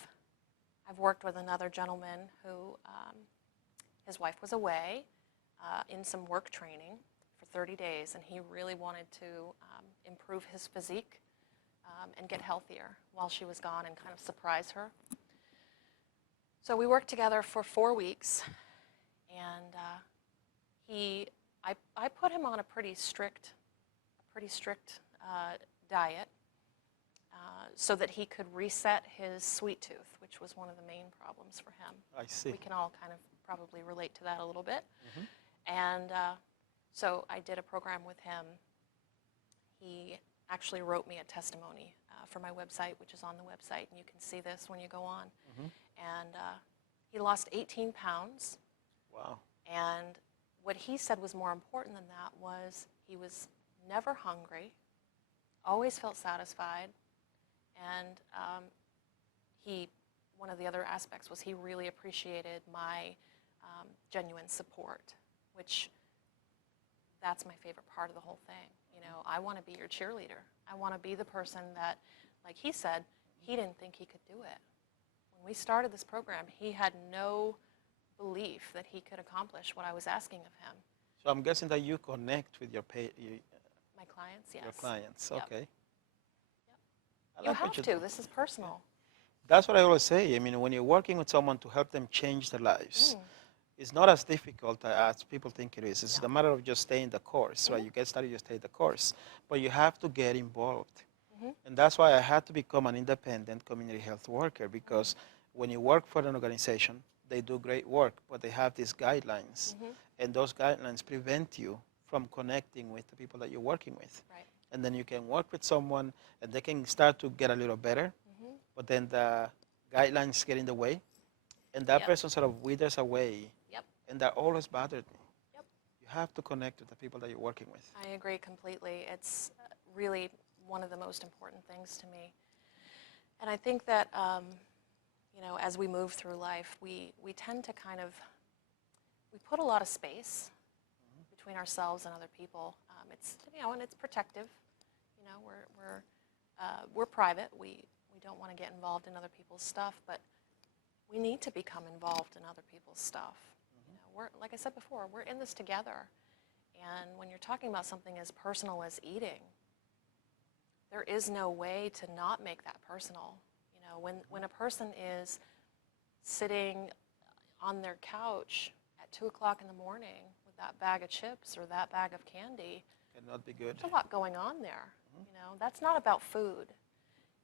worked with another gentleman who his wife was away in some work training for 30 days, and he really wanted to improve his physique and get healthier while she was gone and kind of surprise her. So we worked together for 4 weeks, and I put him on a pretty strict diet so that he could reset his sweet tooth, which was one of the main problems for him. I see. We can all kind of probably relate to that a little bit. And so I did a program with him. He actually wrote me a testimony for my website, which is on the website, and you can see this when you go on. And he lost 18 pounds. Wow. And what he said was more important than that was he was never hungry, always felt satisfied, and one of the other aspects was he really appreciated my genuine support, which that's my favorite part of the whole thing. You know, I want to be your cheerleader. I want to be the person that, like he said, he didn't think he could do it. When we started this program, he had no belief that he could accomplish what I was asking of him. So I'm guessing that you connect with your My clients, yes. your clients. Yep. Okay. I You like have what you to. do. This is personal. That's what I always say. I mean, when you're working with someone to help them change their lives, it's not as difficult as people think it is. It's a matter of just staying the course, right? You get started, you stay the course. But you have to get involved. And that's why I had to become an independent community health worker, because when you work for an organization, they do great work, but they have these guidelines. And those guidelines prevent you from connecting with the people that you're working with. Right. And then you can work with someone and they can start to get a little better, but then the guidelines get in the way, and that person sort of withers away. Yep. And that always bothered me. Yep. You have to connect with the people that you're working with. I agree completely. It's really one of the most important things to me. And I think that, you know, as we move through life, we tend to kind of, we put a lot of space between ourselves and other people. It's, you know, and it's protective. You know, we're private. We don't want to get involved in other people's stuff, but we need to become involved in other people's stuff. You know, we're, like I said before, we're in this together. And when you're talking about something as personal as eating, there is no way to not make that personal. You know, when a person is sitting on their couch at 2 o'clock in the morning with that bag of chips or that bag of candy, Cannot be good. there's a lot going on there. You know, that's not about food.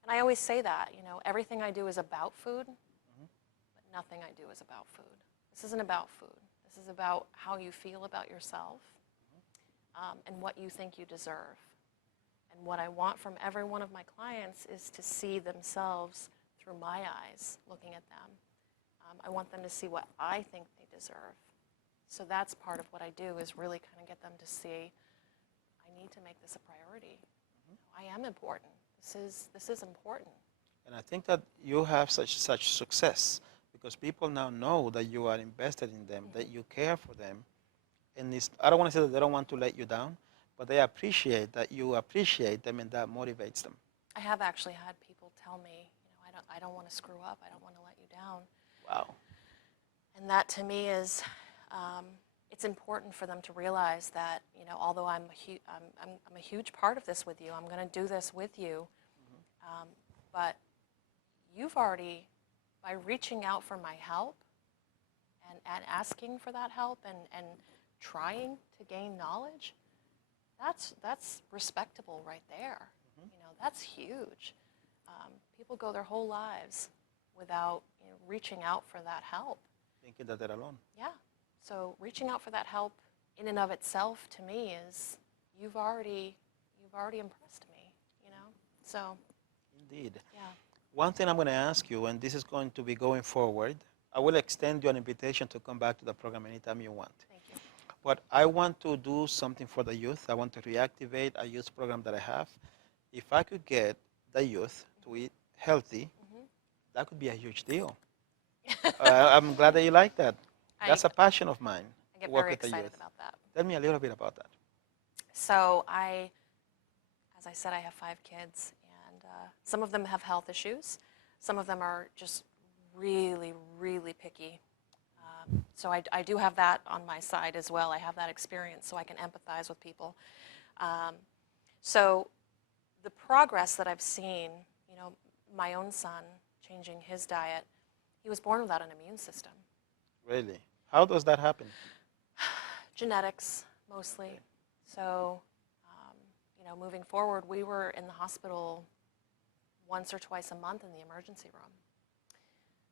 And I always say that, you know, everything I do is about food, but nothing I do is about food. This isn't about food. This is about how you feel about yourself and what you think you deserve. And what I want from every one of my clients is to see themselves through my eyes looking at them. I want them to see what I think they deserve. So that's part of what I do, is really kind of get them to see, I need to make this a priority. I am important. This is important. And I think that you have such success because people now know that you are invested in them, that you care for them. And it's, I don't want to say that they don't want to let you down, but they appreciate that you appreciate them, and that motivates them. I have actually had people tell me, you know, I don't want to screw up. I don't want to let you down. Wow. And that to me is, it's important for them to realize that, you know, although I'm a huge part of this with you, I'm going to do this with you, but you've already, by reaching out for my help and asking for that help and trying to gain knowledge, that's respectable right there. You know, that's huge. People go their whole lives without, you know, reaching out for that help. Thinking that they're alone. Yeah. So reaching out for that help in and of itself to me is, you've already impressed me, you know? So Indeed. yeah. One thing I'm going to ask you, and this is going to be going forward, I will extend you an invitation to come back to the program anytime you want. Thank you. But I want to do something for the youth. I want to reactivate a youth program that I have. If I could get the youth to eat healthy, that could be a huge deal. I'm glad that you like that. That's a passion of mine. I get to work very with the excited youth. about that. Tell me a little bit about that. So as I said, I have 5 kids, and some of them have health issues. Some of them are just really, really picky. So I do have that on my side as well. I have that experience, so I can empathize with people. So the progress that I've seen, you know, my own son changing his diet, he was born without an immune system. Really? How does that happen? Genetics, mostly. So, you know, moving forward, we were in the hospital once or twice a month in the emergency room.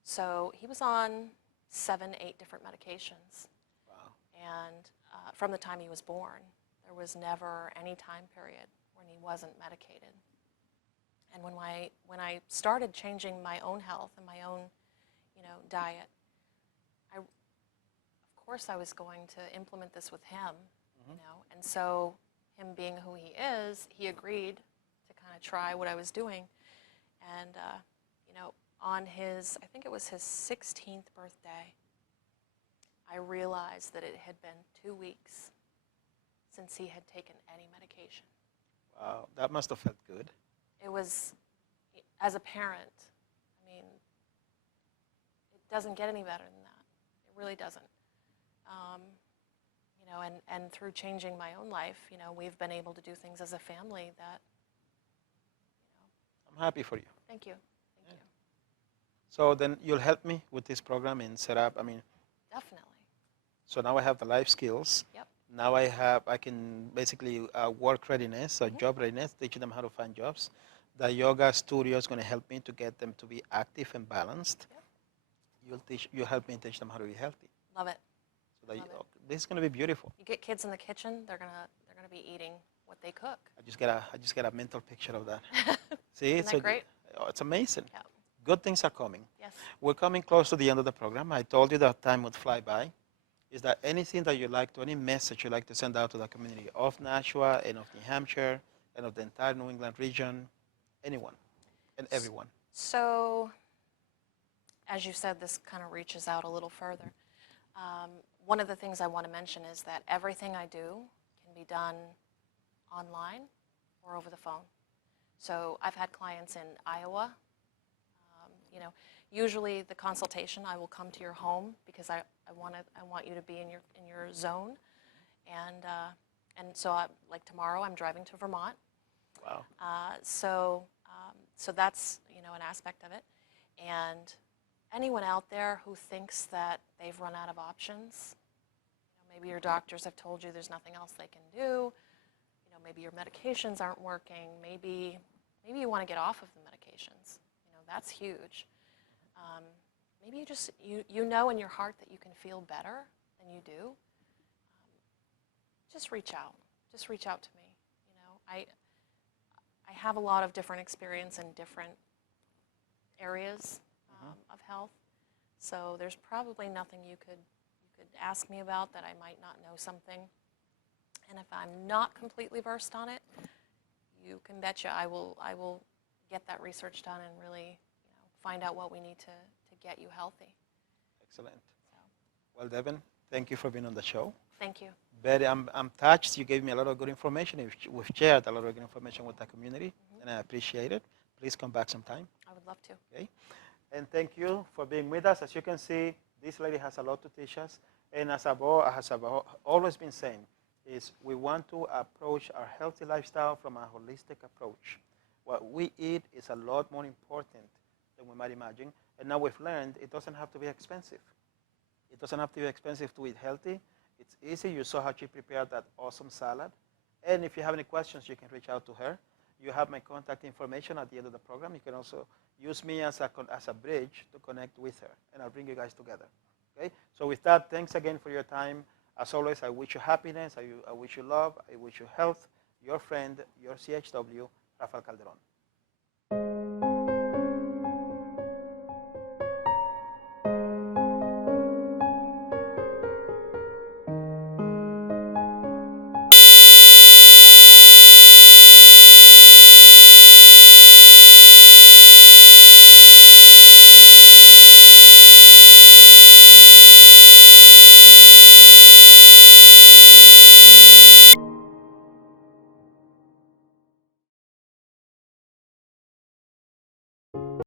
So he was on 7, 8 different medications. Wow. And from the time he was born, there was never any time period when he wasn't medicated. And when I started changing my own health and my own, you know, diet, of course I was going to implement this with him, you know. And so him being who he is, he agreed to kind of try what I was doing. And, you know, on his, I think it was his 16th birthday, I realized that it had been 2 weeks since he had taken any medication. Wow, that must have felt good. It was, as a parent, I mean, it doesn't get any better than that. It really doesn't. You know, and through changing my own life, you know, we've been able to do things as a family that, you know. I'm happy for you. Thank you. Thank you. So then you'll help me with this program and set up, I mean. Definitely. So now I have the life skills. Yep. Now I can basically work readiness or job readiness, teaching them how to find jobs. The yoga studio is going to help me to get them to be active and balanced. Yep. You'll help me teach them how to be healthy. Love it. So that Love it. this is going to be beautiful. You get kids in the kitchen, they're gonna be eating what they cook. I just get a mental picture of that. See, Isn't that great? It's amazing. Yeah. Good things are coming. Yes. We're coming close to the end of the program. I told you that time would fly by. Is there anything that you like to, any message you like to send out to the community of Nashua and of New Hampshire and of the entire New England region, anyone and everyone? So, as you said, this kind of reaches out a little further. One of the things I want to mention is that everything I do can be done online or over the phone. So I've had clients in Iowa. You know, usually the consultation, I will come to your home because I want you to be in your zone, and so like tomorrow I'm driving to Vermont. Wow. So that's, you know, an aspect of it. And anyone out there who thinks that they've run out of options, you know, maybe your doctors have told you there's nothing else they can do. You know, maybe your medications aren't working. Maybe you want to get off of the medications. You know, that's huge. Maybe you just you know in your heart that you can feel better than you do. Just reach out. Just reach out to me. You know, I have a lot of different experience in different areas of health, so there's probably nothing you could ask me about that I might not know something. And if I'm not completely versed on it, you can betcha I will get that research done and really, you know, find out what we need to get you healthy. Excellent. Well, Devon, thank you for being on the show. Thank you. Betty, I'm touched. You gave me a lot of good information. We've shared a lot of good information with the community, and I appreciate it. Please come back sometime. I would love to. Okay. And thank you for being with us. As you can see, this lady has a lot to teach us. And as I've always been saying, is we want to approach our healthy lifestyle from a holistic approach. What we eat is a lot more important than we might imagine. And now we've learned it doesn't have to be expensive. It doesn't have to be expensive to eat healthy. It's easy. You saw how she prepared that awesome salad. And if you have any questions, you can reach out to her. You have my contact information at the end of the program. You can also use me as a bridge to connect with her, and I'll bring you guys together. Okay? So with that, thanks again for your time. As always, I wish you happiness. I wish you love. I wish you health. Your friend, your CHW, Rafael Calderon.